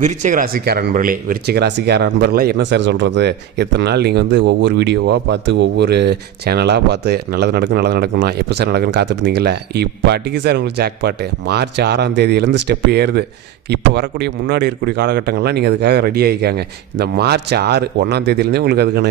விருச்சிக ராசிக்கார நண்பர்களே, விருச்சிக ராசிக்கார நண்பர்களே என்ன சார் சொல்கிறது? இத்தனை நாள் நீங்கள் வந்து ஒவ்வொரு வீடியோவாக பார்த்து ஒவ்வொரு சேனலாக பார்த்து நல்லது நடக்கணும் எப்போ சார் நடக்குன்னு காத்துட்ருந்தீங்களே, இப்போ அடிக்கு சார் உங்களுக்கு ஜாக்பாட்டு. மார்ச் 6ஆம் தேதியிலேருந்து ஸ்டெப்பு ஏறுது. இப்போ வரக்கூடிய முன்னாடி இருக்கக்கூடிய காலகட்டங்கள்லாம் நீங்கள் அதுக்காக ரெடி ஆகிக்காங்க. இந்த மார்ச் 6 1ஆம் தேதியிலேருந்தே உங்களுக்கு அதுக்கான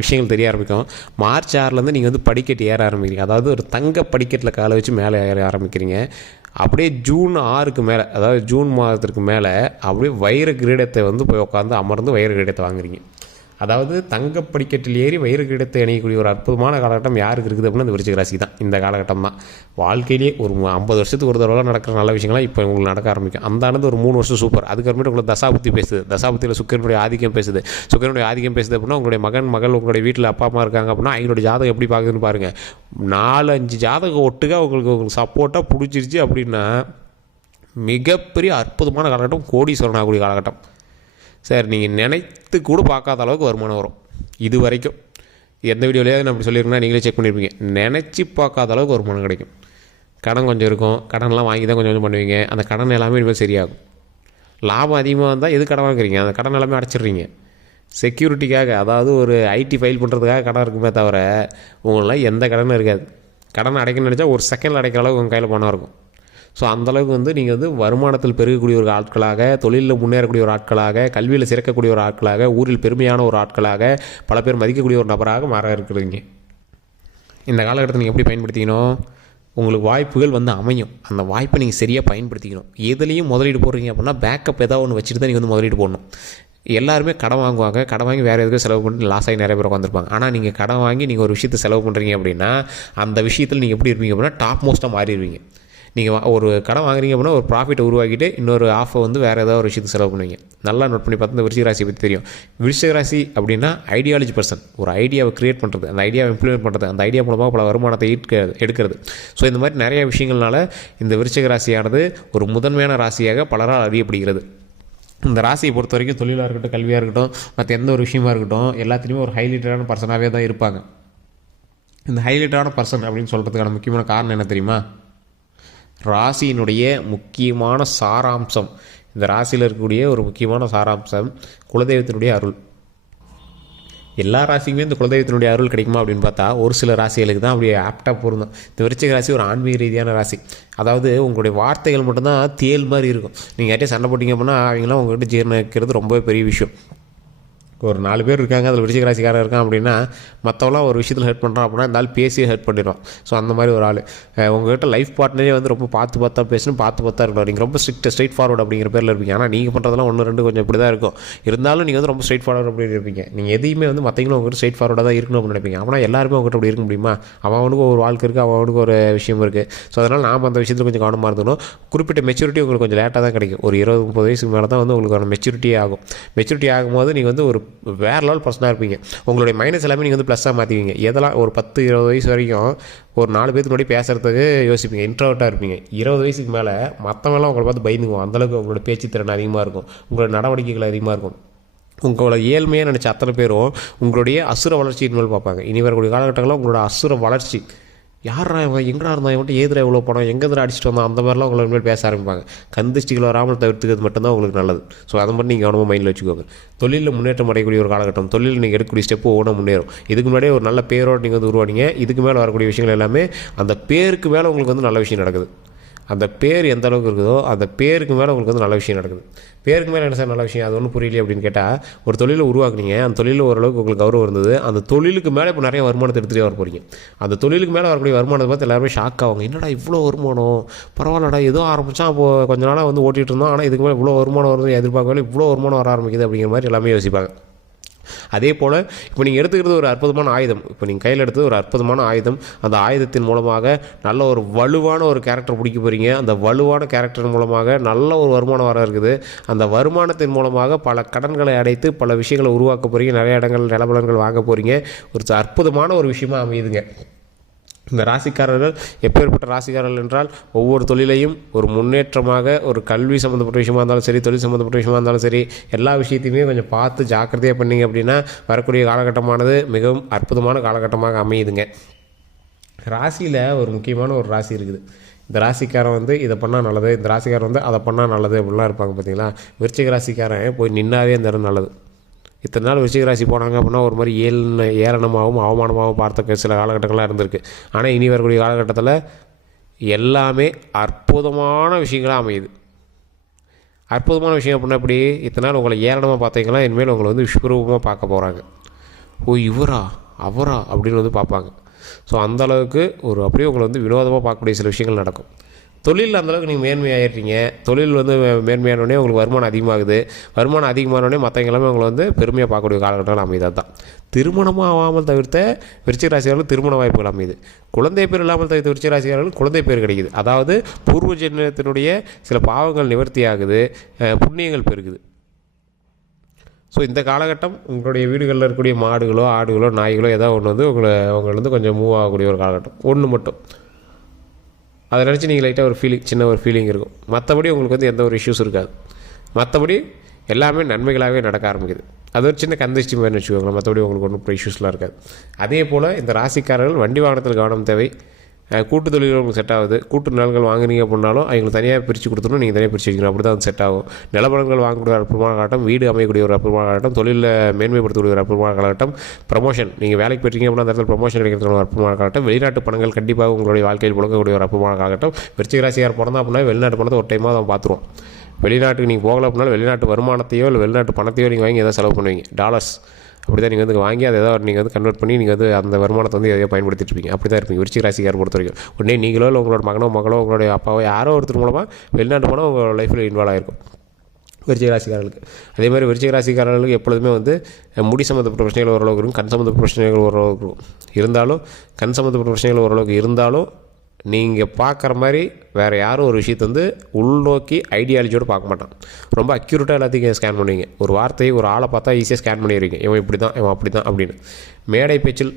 விஷயங்கள் தெரிய ஆரம்பிக்கும். மார்ச் 6லேருந்து நீங்கள் வந்து படிக்கட்டு ஏற ஆரம்பிக்கிறீங்க. அதாவது ஒரு தங்க படிக்கட்டில் காலை வச்சு மேலே ஏற ஆரம்பிக்கிறீங்க. அப்படியே ஜூன் 6க்கு மேலே, அதாவது ஜூன் மாதத்திற்கு மேலே அப்படியே வைர கிரீடத்தை வந்து போய் உட்காந்து அமர்ந்து வைர கிரீடத்தை வாங்குறீங்க. அதாவது தங்க படிக்கட்டில் ஏறி வைர கிரீடத்தை இணையக்கூடிய ஒரு அற்புதமான காலகட்டம் யாருக்கு இருக்குது அப்படின்னா இந்த விருச்சிக ராசி தான். இந்த காலகட்டம் தான் வாழ்க்கையிலேயே ஒரு 50 வருஷத்துக்கு ஒரு தடவை நடக்கிற நல்ல விஷயங்கள்லாம் இப்போ உங்களுக்கு நடக்க ஆரம்பிக்கும். அந்த ஆனது ஒரு 3 வருஷம் சூப்பர். அதுக்கப்புறமேட்டு உங்களுக்கு தசாபுத்தி பேசுது. தசாபுத்தியில் சுக்கிரனுடைய ஆதிக்கம் பேசுது. சுக்கிரனுடைய ஆதிக்கம் பேசுது அப்படின்னா உங்களுடைய மகள் உங்களுடைய வீட்டில் அப்பா அம்மா இருக்காங்க அப்படின்னா அவங்களுடைய ஜாதகம் எப்படி பார்க்குதுன்னு பாருங்கள். 4-5 ஜாதகம் ஒட்டுக்க உங்களுக்கு சப்போர்ட்டாக பிடிச்சிருச்சு அப்படின்னா மிகப்பெரிய அற்புதமான காலகட்டம், கோடீஸ்வரன் ஆகக்கூடிய காலகட்டம். சார் நீங்கள் நினைத்து கூட பார்க்காத அளவுக்கு வருமானம் வரும். இது வரைக்கும் எந்த வீடியோலையாவது நான் அப்படி சொல்லியிருக்கேன்னா நீங்களே செக் பண்ணியிருப்பீங்க. நினச்சி பார்க்காத அளவுக்கு வருமானம் கிடைக்கும். கடன் கொஞ்சம் இருக்கும், கடன்லாம் வாங்கி தான் கொஞ்சம் பண்ணுவீங்க. அந்த கடன் எல்லாமே இனிமேல் சரியாகும். லாபம் அதிகமாக வந்தால் எது கடன் வாங்குறீங்க? அந்த கடன் எல்லாமே அடைச்சிடுறீங்க. செக்யூரிட்டிக்காக, அதாவது ஒரு ஐடி ஃபைல் பண்ணுறதுக்காக கடன் இருக்குமே தவிர உங்களெலாம் எந்த கடனும் இருக்காது. கடன் அடைக்கணும்னு நினச்சா ஒரு செகண்டில் அடைக்கிற அளவுக்கு உங்கள் கையில் பணம் இருக்கும். ஸோ அந்தளவுக்கு வந்து நீங்கள் வந்து வருமானத்தில் பெருகக்கூடிய ஒரு ஆட்களாக, தொழிலில் முன்னேறக்கூடிய ஒரு ஆட்களாக, கல்வியில் சிறக்கக்கூடிய ஒரு ஆட்களாக, ஊரில் பெருமையான ஒரு ஆட்களாக, பல பேர் மதிக்கக்கூடிய ஒரு நபராக மாற இருக்கிறீங்க. இந்த காலகட்டத்தை நீங்கள் எப்படி பயன்படுத்திக்கணும்? உங்களுக்கு வாய்ப்புகள் வந்து அமையும். அந்த வாய்ப்பை நீங்கள் சரியாக பயன்படுத்திக்கணும். எதுலேயும் முதலீடு போடுறீங்க அப்படின்னா பேக்கப் ஏதாவது ஒன்று வச்சுட்டு தான் நீங்கள் வந்து முதலீடு போடணும். எல்லாருமே கடன் வாங்குவாங்க. கடன் வாங்கி வேறு எதுக்கும் செலவு பண்ணி லாஸ் ஆகி நிறைய பேர் உட்காந்துருப்பாங்க. ஆனால் நீங்கள் கடன் வாங்கி நீங்கள் ஒரு விஷயத்தை செலவு பண்ணுறீங்க அப்படின்னா அந்த விஷயத்தில் நீங்கள் எப்படி இருப்பீங்க அப்படின்னா டாப் மோஸ்ட்டாக மாறிடுவீங்க. நீங்கள் ஒரு கடன் வாங்குறீங்க அப்படின்னா ஒரு ப்ராஃபிட்டை உருவாக்கிட்டு இன்னொரு ஆஃபை வந்து வேறு ஏதாவது ஒரு விஷயத்தை செலவு பண்ணுவீங்க. நல்லா நோட் பண்ணி பார்த்து இந்த விருச்சிக ராசியை பற்றி தெரியும். விருச்சிக ராசி அப்படின்னா ஐடியாலஜி பர்சன். ஒரு ஐடியாவை க்ரியேட் பண்ணுறது, அந்த ஐடியாவை இம்ப்ளிமெண்ட் பண்ணுறது, அந்த ஐடியா மூலமாக பல வருமானத்தை எடுக்கிறது. ஸோ இந்த மாதிரி நிறைய விஷயங்கள்னால இந்த விருச்சிக ராசியானது ஒரு முதன்மையான ராசியாக பலரால் அறியப்படுகிறது. இந்த ராசியை பொறுத்த வரைக்கும் தொழிலாக இருக்கட்டும், கல்வியாக இருக்கட்டும், மற்ற எந்த ஒரு விஷயமா இருக்கட்டும், எல்லாத்துலேயுமே ஒரு ஹைலைட்டடான பர்சனாகவே தான் இருப்பாங்க. இந்த ஹைலைட்டடான பர்சன் அப்படின்னு சொல்கிறதுக்கான முக்கியமான காரணம் என்ன தெரியுமா? ராசியினுடைய முக்கியமான சாராம்சம், இந்த ராசியில் இருக்கக்கூடிய ஒரு முக்கியமான சாராம்சம் குலதெய்வத்தினுடைய அருள். எல்லா ராசிக்குமே இந்த குலதெய்வத்தினுடைய அருள் கிடைக்குமா அப்படின்னு பார்த்தா ஒரு சில ராசிகளுக்கு தான் அப்படியே ஆப்டாக பொருந்தும். இந்த விருச்சிக ராசி ஒரு ஆன்மீக ரீதியான ராசி. அதாவது உங்களுடைய வார்த்தைகள் மட்டும்தான் தேல் மாதிரி இருக்கும். நீங்கள் யார்ட்டையும் சண்டை போட்டிங்க அப்படின்னா அவங்களாம் உங்கள்கிட்ட ஜீர்ணிக்கிறது ரொம்பவே பெரிய விஷயம். ஒரு 4 பேர் இருக்காங்க, அதில் விருச்சிக ராசிக்காரன் இருக்கான் அப்படின்னா மற்றவங்களாம் ஒரு விஷயத்தில் ஹெல்ப் பண்ணுறான் அப்படின்னா இந்த ஆள் பேசியே ஹெல்ப் பண்ணிடுவான். ஸோ அந்த மாதிரி ஒரு ஆள். உங்கள்கிட்ட லைஃப் பார்ட்னரே வந்து ரொம்ப பார்த்து பேசணும், பார்த்து இருக்கணும். நீங்கள் ரொம்ப ஸ்ட்ரெயிட் ஃபார்வர்ட் அப்படிங்கிற பேரில் இருப்பீங்க. ஆனால் நீங்கள் பண்ணுறதெல்லாம் 1-2 கொஞ்சம் இப்படி தான் இருக்கும். இருந்தாலும் நீங்கள் வந்து ரொம்ப ஸ்ட்ரெயிட் ஃபார்வர்ட் அப்படின்னு இருப்பீங்க. நீங்கள் எதையுமே வந்து மற்றவங்களும் உங்கள்கிட்ட ஸ்ட்ரெயிட் ஃபார்வர்டாக தான் இருக்கணும் அப்படின்னு நினைப்பீங்க. ஆனால் எல்லாருமே உங்கள்கிட்ட அப்படி இருக்க முடியுமா? அவனுக்கு ஒரு வாழ்க்கை இருக்குது, அவனுக்கு ஒரு விஷயம் இருக்குது. ஸோ அதனால் நாம் அந்த விஷயத்தில் கொஞ்சம் கவனமாக இருந்தணும். குறிப்பிட்ட மெச்சூரிட்டி உங்களுக்கு கொஞ்சம் லேட்டாக தான் கிடைக்கும். ஒரு 20-30 வயசுக்கு மேலே தான் வந்து உங்களுக்கான மெச்சூரிட்டியே ஆகும். மெச்சூரிட்டி ஆகும்போது நீங்கள் வந்து ஒரு வேறு லெவல் பர்சனாக இருப்பீங்க. உங்களுடைய மைனஸ் எல்லாமே நீங்கள் வந்து ப்ளஸ்ஸாக மாற்றிவீங்க. எதெல்லாம் ஒரு 10-20 வயசு வரைக்கும் ஒரு 4 பேருக்கு முன்னாடி பேசுகிறதுக்கு யோசிப்பீங்க, இன்ட்ரோவர்ட்டாக இருப்பீங்க. 20 வயசுக்கு மேலே மற்றவங்களாம் உங்களை பார்த்து பயந்துக்குவோம். அந்தளவுக்கு உங்களோட பேச்சு திறன் அதிகமாக இருக்கும், உங்களோட நடவடிக்கைகள் அதிகமாக இருக்கும். உங்களோட ஏழ்மையாக நினச்ச அத்தனை பேரும் உங்களுடைய அசுர வளர்ச்சியின் மேல் பார்ப்பாங்க. இனி வரக்கூடிய காலகட்டங்களில் உங்களோட அசுர வளர்ச்சி, யாரா இவன், எங்கடா இருந்தான், இவன்ட்டு ஏதுரா எவ்வளோ பணம், எங்கேருந்து அடிச்சுட்டு வந்தான், அந்த மாதிரிலாம் உங்களை மேல் பேச ஆரம்பிப்பாங்க. கந்திஷ்டிகள் வராமல் தவிர்த்துக்கிறது மட்டும்தான் உங்களுக்கு நல்லது. ஸோ அதை மட்டும் நீங்கள் கவனமாக மைண்டில் வச்சுக்கோங்க. தொழிலில் முன்னேற்றம் அடையக்கூடிய ஒரு காலகட்டம். தொழிலில் நீங்கள் எடுக்கக்கூடிய ஸ்டெப்பு ஒவ்வொன்றா முன்னேறும். இதுக்கு முன்னாடியே ஒரு நல்ல பேரோடு நீங்கள் வந்து உருவானீங்க. இதுக்கு மேலே வரக்கூடிய விஷயங்கள் எல்லாமே அந்த பேருக்கு மேலே உங்களுக்கு வந்து நல்ல விஷயம் நடக்குது. அந்த பேர் எந்த அளவுக்கு இருக்குதோ அந்த பேருக்கு மேலே உங்களுக்கு வந்து நல்ல விஷயம் நடக்குது. பேருக்கு மேலே என்ன சார் நல்ல விஷயம், அது ஒன்றும் புரியலையே அப்படின்னு கேட்டால், ஒரு தொழிலை உருவாக்குனீங்க, அந்த தொழிலில் ஓரளவுக்கு உங்களுக்கு கௌரவம் இருந்தது. அந்த தொழிலுக்கு மேலே இப்போ நிறைய வருமானத்தை எடுத்துகிட்டே வர போகிறீங்க. அந்த தொழிலுக்கு மேலே வரக்கூடிய வருமானத்தை பார்த்து எல்லாருமே ஷாக் ஆவாங்க. என்னடா இவ்வளோ வருமானம், பரவாயில்லடா, ஏதோ ஆரம்பித்தா அப்போது கொஞ்ச நாளாக வந்து ஓட்டிகிட்டு இருந்தோம், ஆனால் இதுக்கு மேலே இவ்வளோ வருமானம் வருது எதிர்பார்க்கவே, இவ்வளோ வருமானம் வர ஆரம்பிக்குது அப்படிங்கிற மாதிரி எல்லாமே யோசிப்பாங்க. அதே போல் இப்போ நீங்கள் எடுத்துக்கிறது ஒரு அற்புதமான ஆயுதம். இப்போ நீங்கள் கையில் எடுத்தது ஒரு அற்புதமான ஆயுதம். அந்த ஆயுதத்தின் மூலமாக நல்ல ஒரு வலுவான ஒரு கேரக்டர் பிடிக்க போகிறீங்க. அந்த வலுவான கேரக்டர் மூலமாக நல்ல ஒரு வருமானம் வர இருக்குது. அந்த வருமானத்தின் மூலமாக பல கடன்களை அடைத்து பல விஷயங்களை உருவாக்க போகிறீங்க. நிறைய இடங்கள் நிலபலன்கள் வாங்க போகிறீங்க. ஒரு அற்புதமான ஒரு விஷயமாக அமையுதுங்க. இந்த ராசிக்காரர்கள் எப்பேற்பட்ட ராசிக்காரர்கள் என்றால் ஒவ்வொரு தொழிலையும் ஒரு முன்னேற்றமாக, ஒரு கல்வி சம்மந்தப்பட்ட விஷயமா இருந்தாலும் சரி, தொழில் சம்மந்தப்பட்ட விஷயமா இருந்தாலும் சரி, எல்லா விஷயத்தையுமே கொஞ்சம் பார்த்து ஜாக்கிரதையாக பண்ணிங்க அப்படின்னா வரக்கூடிய காலகட்டமானது மிகவும் அற்புதமான காலகட்டமாக அமையுதுங்க. ராசியில் ஒரு முக்கியமான ஒரு ராசி இருக்குது. இந்த ராசிக்காரன் வந்து இதை பண்ணால் நல்லது, இந்த ராசிக்காரன் வந்து அதை பண்ணால் நல்லது அப்படிலாம் இருப்பாங்க பார்த்தீங்களா. விருச்சிக ராசிக்காரன் போய் நின்னாவே அந்த இடம் நல்லது. இத்தனை நாள் விருச்சிக ராசி போனாங்க அப்படின்னா ஒரு மாதிரி ஏளனமாகவும் அவமானமாகவும் பார்த்த சில காலகட்டங்கள்லாம் இருந்திருக்கு. ஆனால் இனி வரக்கூடிய காலகட்டத்தில் எல்லாமே அற்புதமான விஷயங்களாக அமையுது. அற்புதமான விஷயம் அப்படின்னா எப்படி, இத்தனை நாள் உங்களை ஏளனமாக பார்த்தீங்கன்னா இனிமேல் உங்களை வந்து விஸ்வரூபமாக பார்க்க போகிறாங்க. ஓ இவரா அவரா அப்படின்னு வந்து பார்ப்பாங்க. ஸோ அந்தளவுக்கு ஒரு அப்படியே உங்களை வந்து வினோதமாக பார்க்கக்கூடிய சில விஷயங்கள் நடக்கும். தொழில் அந்தளவுக்கு நீங்கள் மேன்மையாகிடுறீங்க. தொழில் வந்து மேன்மையானோடனே உங்களுக்கு வருமானம் அதிகமாகுது. வருமானம் அதிகமானோடனே மற்றவங்க எல்லாமே உங்களை வந்து பெருமையாக பார்க்கக்கூடிய காலகட்டங்கள் அமைது. தான் திருமணமாக ஆகாமல் தவிர்த்த விருச்சிக ராசிக்காரர்கள் திருமண வாய்ப்புகள் அமையுது. குழந்தை பேர் இல்லாமல் தவிர்த்த விருச்சிக ராசிக்காரர்கள் குழந்தை பேர் கிடைக்குது. அதாவது பூர்வ ஜென்மத்தினுடைய சில பாவங்கள் நிவர்த்தி ஆகுது, புண்ணியங்கள் பெருகுது. ஸோ இந்த காலகட்டம் உங்களுடைய வீடுகளில் இருக்கக்கூடிய மாடுகளோ ஆடுகளோ நாய்களோ ஏதோ ஒன்று வந்து உங்களை வந்து கொஞ்சம் மூவ் ஆகக்கூடிய ஒரு காலகட்டம். ஒன்று மட்டும் அதை நினச்சி நீங்கள் லைட்டாக ஒரு சின்ன ஒரு ஃபீலிங் இருக்கும். மற்றபடி உங்களுக்கு வந்து எந்த ஒரு இஷ்யூஸ் இருக்காது. மற்றபடி எல்லாமே நன்மைகளாகவே நடக்க ஆரம்பிக்குது. அது ஒரு சின்ன கந்திஷ்டி மாதிரி வச்சுக்கோங்களேன். மற்றபடி உங்களுக்கு ஒன்றும் இஷ்யூஸ்லாம் இருக்காது. அதே போல் இந்த ராசிக்காரர்கள் வண்டி வாகனத்தில் கவனம் தேவை. கூட்டு தொழில்கள் உங்களுக்கு செட் ஆகுது. கூட்டு நிலங்கள் வாங்குறீங்க அப்படின்னாலும் அவங்களுக்கு தனியாக பிரித்து கொடுத்துணும், நீங்கள் தனியாக பிரித்து வைக்கணும். அப்படி தான் செட் ஆகும். நிலப்படங்கள் வாங்கக்கூடிய ஒரு அற்புதமான காலகட்டம், வீடு அமையக்கூடிய ஒரு அற்புதமான காலகட்டம், தொழிலில் மேன்மைப்படுத்தக்கூடிய ஒரு அற்புதமான காலகட்டம், ப்ரமோஷன் நீங்கள் வேலைக்கு போயிட்டீங்க அப்படின்னா அந்த இடத்துல ப்ரமோஷன் கிடைக்கிறது ஒரு அற்புதமான காலகட்டம், வெளிநாட்டு பணங்கள் கண்டிப்பாக உங்களுடைய வாழ்க்கையில் புழங்கக்கூடிய ஒரு அற்புதமான காலகட்டம். விருச்சிக ராசியார் பிறந்தா அப்படின்னா வெளிநாட்டு பணத்தை ஒரு டைமாக தான் பார்த்துருவோம். வெளிநாட்டுக்கு நீங்கள் போகல அப்படின்னாலும் வெளிநாட்டு வருமானத்தையோ இல்லை வெளிநாட்டு பணத்தையோ நீங்கள் வாங்கி எதாவது செலவு பண்ணுவீங்க. டாலர்ஸ் அப்படி தான் நீங்கள் வந்து வாங்கி அதை ஏதாவது நீங்கள் வந்து கன்வெர்ட் பண்ணி நீங்கள் வந்து அந்த வருமானத்தை வந்து எதையோ பயன்படுத்திட்டு இருப்பீங்க. அப்படி தான் இருப்பீங்க விருச்சிக ராசிக்காரர் பொறுத்த வரைக்கும். உடனே நீங்களோ இல்லை உங்களோட மகனோ உங்களுடைய அப்பாவோ யாரோ ஒருத்தர் மூலமாக வெளிநாட்டு போனால் உங்கள் லைஃப்பில் இன்வால்வ் ஆகிருக்கும் விருச்சிக ராசிக்காரர்களுக்கு. அதே மாதிரி விருச்சிக ராசிக்காரர்களுக்கு எப்பொழுதுமே வந்து முடி சம்மந்தப்பட்ட பிரச்சனைகள் ஓரளவுக்கு இருக்கும், கண் சம்மந்தப்பட்ட பிரச்சனைகள் ஓரளவுக்கு இருக்கும். இருந்தாலும் கண் சம்மந்தப்பட்ட பிரச்சனைகள் ஓரளவுக்கு இருந்தாலும் நீங்கள் பார்க்குற மாதிரி வேறு யாரும் ஒரு விஷயத்தை வந்து உள்நோக்கி ஐடியாலஜியோடு பார்க்க மாட்டான். ரொம்ப அக்யூரேட்டாக எல்லாத்தையும் ஸ்கேன் பண்ணுவீங்க. ஒரு வார்த்தையை ஒரு ஆளை பார்த்தா ஈஸியாக ஸ்கேன் பண்ணிடுவீங்க. இவன் இப்படி தான் இவன் அப்படி தான் அப்படின்னு. மேடை பேச்சில்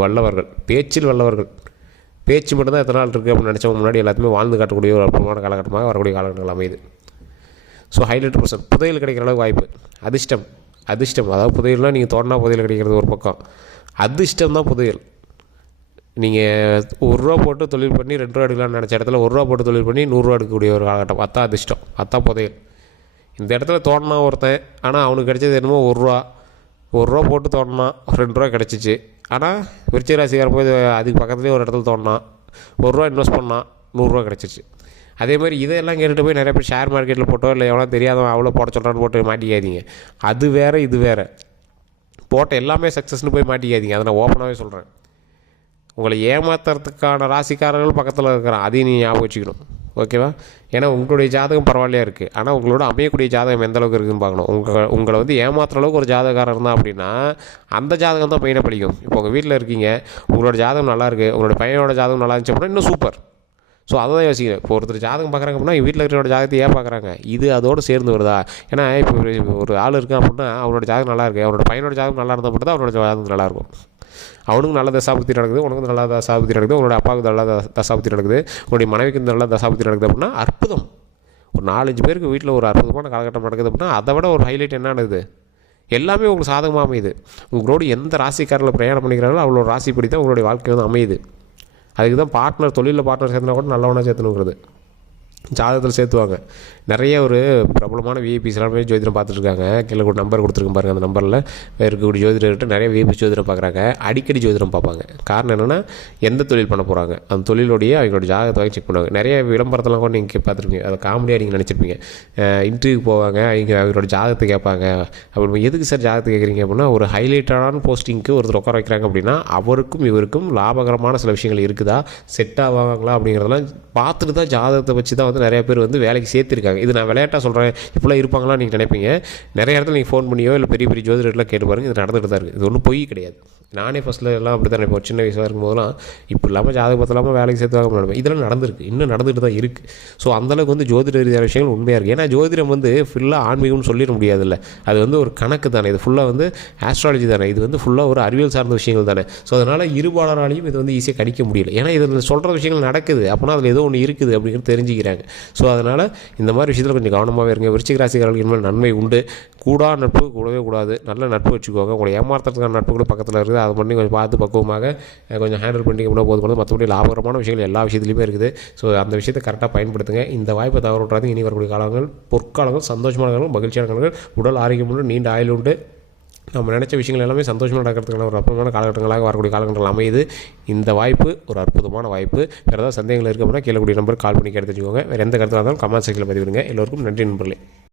வல்லவர்கள், பேச்சில் வல்லவர்கள். பேச்சு மட்டும்தான் எத்தனை நாள் இருக்குது அப்படின்னு நினச்சவங்க முன்னாடி எல்லாத்தையுமே வாழ்ந்து காட்டக்கூடிய ஒரு அற்புதமான காலகட்டமாக வரக்கூடிய காலகட்டங்கள் அமையுது. ஸோ ஹைலைட் பர்சன் புதையல் கிடைக்கிற அளவுக்கு வாய்ப்பு. அதிர்ஷ்டம் அதாவது புதையல்னால் நீங்கள் தோண்டினா புதையல் கிடைக்கிறது ஒரு பக்கம், அதிர்ஷ்டம் தான் புதையல். நீங்கள் ₹1 போட்டு தொழில் பண்ணி ₹2 எடுக்கலாம்னு நினச்ச இடத்துல ₹1 போட்டு தொழில் பண்ணி ₹100 எடுக்கக்கூடிய ஒரு காலகட்டம். அத்தான் அதிர்ஷ்டம், அத்தான் புதையல். இந்த இடத்துல தோண்டினா ஒருத்தன், ஆனால் அவனுக்கு கிடைச்சது என்னமோ ₹1 போட்டு தோண்டினா ₹2 கிடச்சிச்சு. ஆனால் விருச்சிக ராசிக்காரன் போய் அதுக்கு பக்கத்துலேயே ஒரு இடத்துல தோண்டினான், ₹1 இன்வெஸ்ட் பண்ணான், ₹100 கிடச்சிச்சு. அதே மாதிரி இதெல்லாம் கேட்டுட்டு போய் நிறைய பேர் ஷேர் மார்க்கெட்டில் போட்டோ இல்லை எவ்வளோ தெரியாதவன் அவ்வளோ போட சொல்கிறான்னு போட்டு மாட்டிக்காதீங்க. அது வேறு இது வேறு. போட்ட எல்லாமே சக்ஸஸ்னு போய் மாட்டிக்காதீங்க. அதை நான் ஓப்பனாகவே சொல்கிறேன். உங்களை ஏமாத்துறதுக்கான ராசிக்காரர்கள் பக்கத்தில் இருக்கிறான், அதையும் நீ ஞாபகம் வச்சுக்கணும். ஓகேவா? ஏன்னா உங்களுடைய ஜாதகம் பரவாயில்லையா இருக்குது, ஆனால் உங்களோட அமையக்கூடிய ஜாதகம் எந்த அளவுக்கு இருக்குதுன்னு பார்க்கணும். உங்களை வந்து ஏமாத்துற அளவுக்கு ஒரு ஜாதகாரர் இருந்தால் அப்படின்னா அந்த ஜாதகம் தான் மெயினாக படிக்கும். இப்போ உங்கள் வீட்டில் இருக்கீங்க, உங்களோட ஜாதகம் நல்லாயிருக்கு, உங்களோட பையனோட ஜாதகம் நல்லா இருந்துச்சு அப்படின்னா இன்னும் சூப்பர். ஸோ அதை தான் யோசிக்கிறேன். இப்போ ஒருத்தர் ஜாதகம் பார்க்குறாங்க அப்படின்னா வீட்டில் இருக்கிறோட ஜாதகத்தை ஏன் பார்க்குறாங்க, இது அதோடு சேர்ந்து வருதா? ஏன்னா இப்போ ஒரு ஆள் இருக்கான் அப்படின்னா அவனோட ஜாதகம் நல்லா இருக்குது, அவனோட பையனோட ஜாதகம் நல்லா இருந்தால் மட்டும் தான் அவனோட ஜாதகம் நல்லாயிருக்கும். அவனுக்கு நல்ல தசாபுத்தி நடக்குது, உனக்கு நல்ல தசாபுத்தி நடக்குது, உங்களோட அப்பாவுக்கு நல்ல தசாபுத்தி நடக்குது, உங்களுடைய மனைவிக்கு நல்ல தசாபுத்தி நடக்குது அப்படின்னா அற்புதம். ஒரு 4-5 பேருக்கு வீட்டில் ஒரு அற்புதமான காலகட்டம் நடக்குது அப்படின்னா அதை விட ஒரு ஹைலைட் என்னது, எல்லாமே உங்களுக்கு சாதகமாக அமையுது. உங்களோட எந்த ராசிக்காரில் பிரயாணம் பண்ணிக்கிறாங்களோ அவ்வளோ ராசிப்படி தான் உங்களுடைய வாழ்க்கை வந்து அமையுது. அதுக்கு தான் பார்ட்னர், தொழிலில் பார்ட்னர் சேர்த்துனா கூட நல்லவனாக சேர்த்துனுங்கிறது ஜாதகத்தில் சேர்த்துவாங்க. நிறைய ஒரு பிரபலமான விஐபிஸ் எல்லாமே ஜோதிடம் பார்த்துட்ருக்காங்க. கீழே ஒரு நம்பர் கொடுத்துருக்கேன் பாருங்கள். அந்த நம்பரில் இருக்கக்கூடிய ஜோதிடர்கிட்ட நிறைய விஐபி ஜோதிடம் பார்க்குறாங்க. அடிக்கடி ஜோதிடம் பார்ப்பாங்க. காரணம் என்னென்னா எந்த தொழில் பண்ண போகிறாங்க அந்த தொழிலோடைய அவங்களோட ஜாதகத்தை வாங்கி செக் பண்ணுவாங்க. நிறைய விளம்பரத்தெல்லாம் கூட நீங்கள் பார்த்துருப்பீங்க, அதை காமெடியாக நீங்கள் நினச்சிருப்பீங்க. இன்டர்வியூக்கு போவாங்க, அவங்களோட ஜாதகத்தை கேட்பாங்க. அப்படி எதுக்கு சார் ஜாதகத்தை கேட்குறீங்க அப்படின்னா ஒரு ஹைலைட்டான போஸ்டிங்க்கு ஒருத்தர் உட்கார வைக்கிறாங்க அப்படின்னா அவருக்கும் இவருக்கும் லாபகரமான சில விஷயங்கள் இருக்குதா, செட் ஆவாங்களா அப்படிங்கிறதெல்லாம் பார்த்துட்டு தான் ஜாதகத்தை வச்சு தான் வந்து நிறைய பேர் வந்து வேலைக்கு சேர்த்துருக்காங்க. இது நான் விளையாட்டாக சொல்கிறேன், இப்போலாம் இருப்பாங்களா நீங்கள் நினைப்பீங்க. நிறைய இடத்துல நீங்கள் ஃபோன் பண்ணியோ இல்லை பெரிய பெரிய ஜோதிடர்லாம் கேட்டு பாருங்கள், இது நடந்துகிட்டு தான் இருக்குது. இது ஒன்றும் பொய் கிடையாது. நானே ஃபஸ்ட்டில் எல்லாம் அப்படி தான் இப்போ சின்ன வயசாக இருக்கும்போதெல்லாம் இப்போ இல்லாமல் ஜாதகம் பார்த்துலாமல் வேலைக்கு சேர்த்துவாங்க நினைப்பேன். இதெல்லாம் நடந்திருக்கு, இன்னும் நடந்துகிட்டு தான் இருக்குது. ஸோ அந்தளவுக்கு வந்து ஜோதிட ரீதியான விஷயங்கள் உண்மையாக இருக்குது. ஏன்னா ஜோதிடம் வந்து ஃபுல்லாக ஆன்மீகம்னு சொல்லிட முடியாதுல்ல, அது வந்து ஒரு கணக்கு தானே, இது ஃபுல்லாக வந்து ஆஸ்ட்ராலஜி தானே, இது வந்து ஃபுல்லாக ஒரு அறிவியல் சார்ந்த விஷயங்கள் தானே. ஸோ அதனால் இருபாலராலையும் இது வந்து ஈஸியாக கணிக்க முடியல. ஏன்னா இதில் சொல்கிற விஷயங்கள் நடக்குது அப்படின்னா அதில் ஏதோ ஒன்று இருக்குது அப்படிங்கிறது தெரிஞ்சுக்கிறாங்க. ஸோ அதனால் இந்த மாதிரி விஷயத்தில் கொஞ்சம் கவனமாகவே இருங்க. விருச்சிக ராசிக்காரர்களுக்கு இனிமேல் நன்மை உண்டு. நட்பு கூடவே கூடாது. நல்ல நட்பு வச்சுக்கோங்க. உங்களை ஏமாற்றுறதுக்கான நட்புகளும் பக்கத்தில் இருக்குது. அதை பண்ணி கொஞ்சம் பார்த்து பக்குவமாக கொஞ்சம் ஹேண்டில் பண்ணிங்கன்னா போதுமானது. மற்றபடி லாபகரமான விஷயங்கள் எல்லா விஷயத்துலையுமே இருக்குது. ஸோ அந்த விஷயத்தை கரெக்டாக பயன்படுத்துங்க. இந்த வாய்ப்பை தவற விட்றாதீங்க. இனி வரக்கூடிய காலங்கள் பொற்காலங்கள், சந்தோஷமான காலங்கள், மகிழ்ச்சியான காலங்கள், உடல் ஆரோக்கியம் உண்டு, நீண்ட ஆயுள் உண்டு. நம்ம நினச்ச விஷயங்கள் எல்லாமே சந்தோஷமாக நடக்கிறதுக்கான ஒரு அற்புதமான காலகட்டங்களாக வரக்கூடிய காலகட்டங்கள் அமையுது. இந்த வாய்ப்பு ஒரு அற்புதமான வாய்ப்பு. வேறு ஏதாவது சந்தேகங்கள் இருக்க அப்படின்னா கீழே கூடிய நம்பருக்கு கால் பண்ணி கேட்டு தெரிஞ்சுக்கோங்க. வேறு எந்த கருத்தாக இருந்தாலும் கமெண்ட் செக்ஷனில் பதிவிடுங்க. எல்லோருக்கும் நன்றி நண்பர்களே.